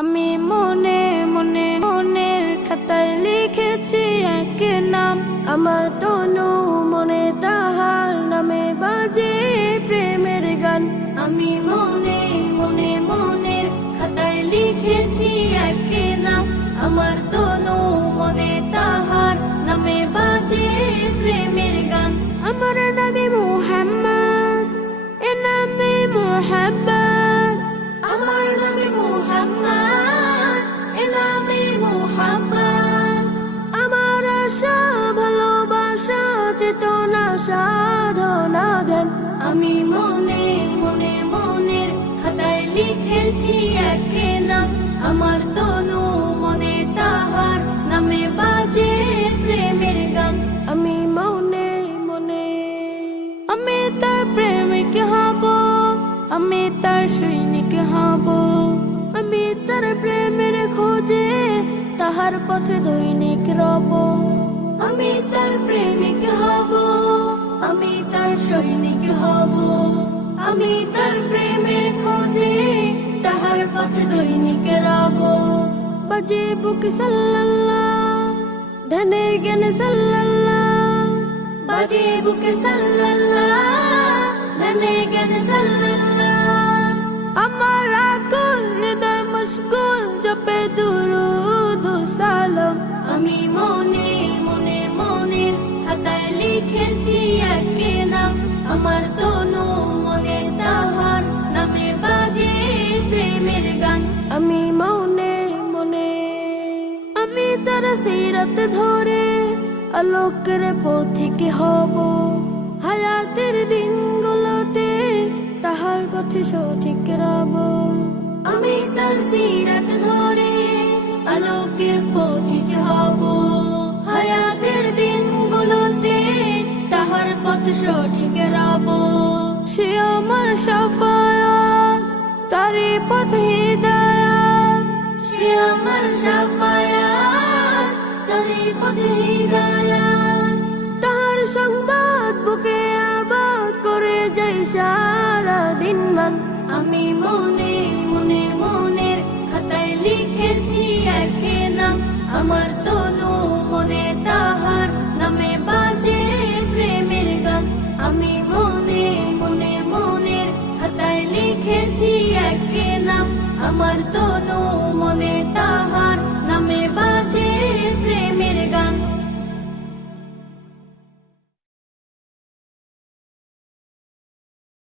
আমি মনে মনে মনের খাতায় লিখেছি এক নাম, আমার তনু মনে তাহার নামে বাজে প্রেমের গান। আমি মনে মনে মনের খাতায় লিখেছি এক নাম, আমার তনু মনে তাহার নামে বাজে প্রেমের গান। আমার নবী মুহাম্মদ, এ নামে মুহাব্বত। আমার নবী মুহাম্মদ, এ নামে মুহাব্বত। আমার আশা ভালোবাসা চেতনা সাধনা ধ্যান। আমি মনে মনে মনের খাতায় লিখেছি এক নাম, আমার তনু মনে তাহার নামে বাজে প্রেমের গান। আমি মনে মনে আমি তার প্রেমিক হব, আমি তার সৈনিক হব। আমি তার প্রেমের খোঁজে তাহার পথে দৈনিক রব। আমি তার প্রেমিক হব, আমি তার সৈনিক হব। আমি তার প্রেমের খোঁজে তাহার পথে দৈনিক রব। বাজে বুকে সাল্লাল্লাহ, ধ্যানে জ্ঞানে সাল্লাল্লাহ। বাজে বুকে সাল্লাল্লাহ, ধ্যানে জ্ঞানে সাল্লাল্লাহ। আমার আকুল হৃদয় মশগুল জপে দুরূদ ও সালাম। আমি মনে মনে মনের খাতায় লিখেছি এক নাম, আমার তনু মনে তাহার নামে বাজে প্রেমের গান। আমি মনে মনে আমি তার সিরাত ধরে আলোকের পথিক হব। হায়াতের দিনগুলোতে তাহার পথে সঠিক রব। আমি তার সিরাত ধরে আলোকের পথিক হব। হায়াতের দিনগুলোতে তাহার পথে সঠিক রব। সে আমার শাফায়াত, তারই পথে হিদায়াত। সে আমার শাফায়াত, তারই পথে হিদায়াত। তাহার সংবাদ বুকে আবাদ করে যাই সারা দিন মান। আমি মনে মনে মনের খাতায় লিখেছি এক নাম, আমার তনু মনে তাহার নামে বাজে প্রেমের গান। আমি মনে মনে মনের খাতায় লিখেছি এক নাম, আমার তনু মনে